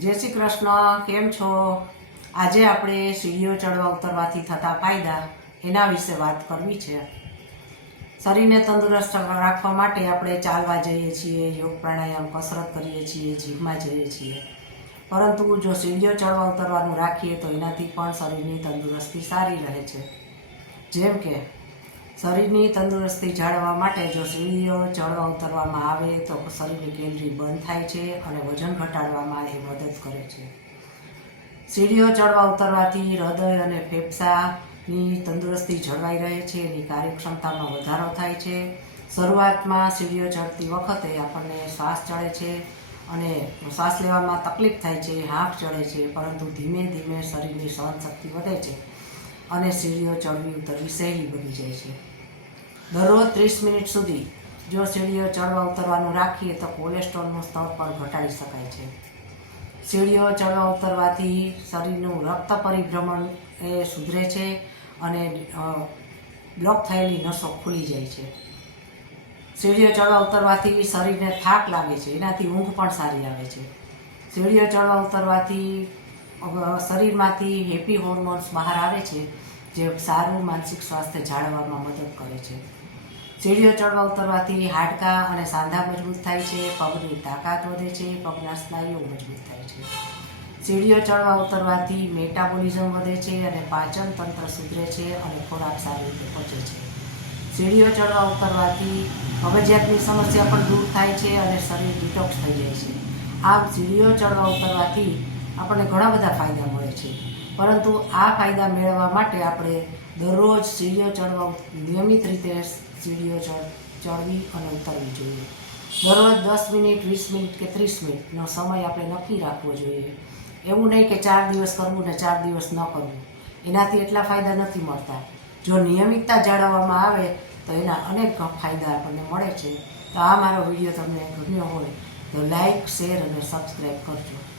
જય શ્રી કૃષ્ણ, કેમ છો? આજે આપણે સીડીઓ ચડવા ઉતરવાથી થતા ફાયદા એના વિશે વાત કરવી છે. શરીરને તંદુરસ્ત રાખવા માટે આપણે ચાલવા જઈએ છીએ, યોગ પ્રાણાયામ કસરત કરીએ છીએ, જીમમાં જઈએ છીએ. પરંતુ જો સીડીઓ ચડવા ઉતરવાનું રાખીએ તો એનાથી પણ શરીરની તંદુરસ્તી સારી રહે છે. જેમ કે શરીરની તંદુરસ્તી જાળવવા માટે જો સીડીઓ ચડવા ઉતરવામાં આવે તો શરીરની કેલરી બંધ થાય છે અને વજન ઘટાડવામાં એ મદદ કરે છે. સીડીઓ ચડવા ઉતરવાથી હૃદય અને ફેફસાની તંદુરસ્તી જળવાઈ રહે છે, એની કાર્યક્ષમતામાં વધારો થાય છે. શરૂઆતમાં સીડીઓ ચડતી વખતે આપણને શ્વાસ ચડે છે અને શ્વાસ લેવામાં તકલીફ થાય છે હાંફ ચડે છે, પરંતુ ધીમે ધીમે શરીરની સહનશક્તિ વધે છે. અને સીડીઓ ચડવી ઉતરવી સહેલી બની જાય છે. દરરોજ ત્રીસ મિનિટ સુધી જો સીડીઓ ચડવા ઉતરવાનું રાખીએ તો કોલેસ્ટ્રોલનું સ્તર પણ ઘટાડી શકાય છે. સીડીઓ ચડવા ઉતરવાથી શરીરનું રક્ત પરિભ્રમણ એ સુધરે છે અને બ્લોક થયેલી નસો ખુલી જાય છે. સીડીઓ ચડવા ઉતરવાથી શરીરને થાક લાગે છે, એનાથી ઊંઘ પણ સારી આવે છે. સીડીઓ ચડવા ઉતરવાથી શરીરમાંથી હેપી હોર્મોન્સ બહાર આવે છે, જે સારું માનસિક સ્વાસ્થ્ય જાળવવામાં મદદ કરે છે. સીડીઓ ચડવા ઉતરવાથી હાડકાં અને સાંધા મજબૂત થાય છે, પગની તાકાત વધે છે, પગના સ્નાયુઓ મજબૂત થાય છે. સીડીઓ ચડવા ઉતરવાથી મેટાબોલિઝમ વધે છે અને પાચન તંત્ર સુધરે છે અને ખોરાક સારી રીતે પચે છે. સીડીઓ ચડવા ઉતરવાથી કબજિયાતની સમસ્યા પણ દૂર થાય છે અને શરીર ડિટોક્સ થઈ જાય છે. આમ સીડીઓ ચડવા ઉતરવાથી આપણને ઘણા બધા ફાયદા મળે છે. પરંતુ આ ફાયદા મેળવવા માટે આપણે દરરોજ સીડીઓ ચડવા નિયમિત રીતે સીડીઓ ચડ, ચડવી અને ઉતરવી જોઈએ. દરરોજ દસ મિનિટ, વીસ મિનિટ કે ત્રીસ મિનિટનો સમય આપણે નક્કી રાખવો જોઈએ. એવું નહીં કે ચાર દિવસ કરવું ને ચાર દિવસ ન કરવું. એનાથી એટલા ફાયદા નથી મળતા. જો નિયમિતતા જાળવવામાં આવે, તો એના અનેક ફાયદા આપણને મળે છે. તો આ મારો વીડિયો તમને ગમ્યો હોય, તો લાઈક, શેર અને સબસ્ક્રાઈબ કરજો.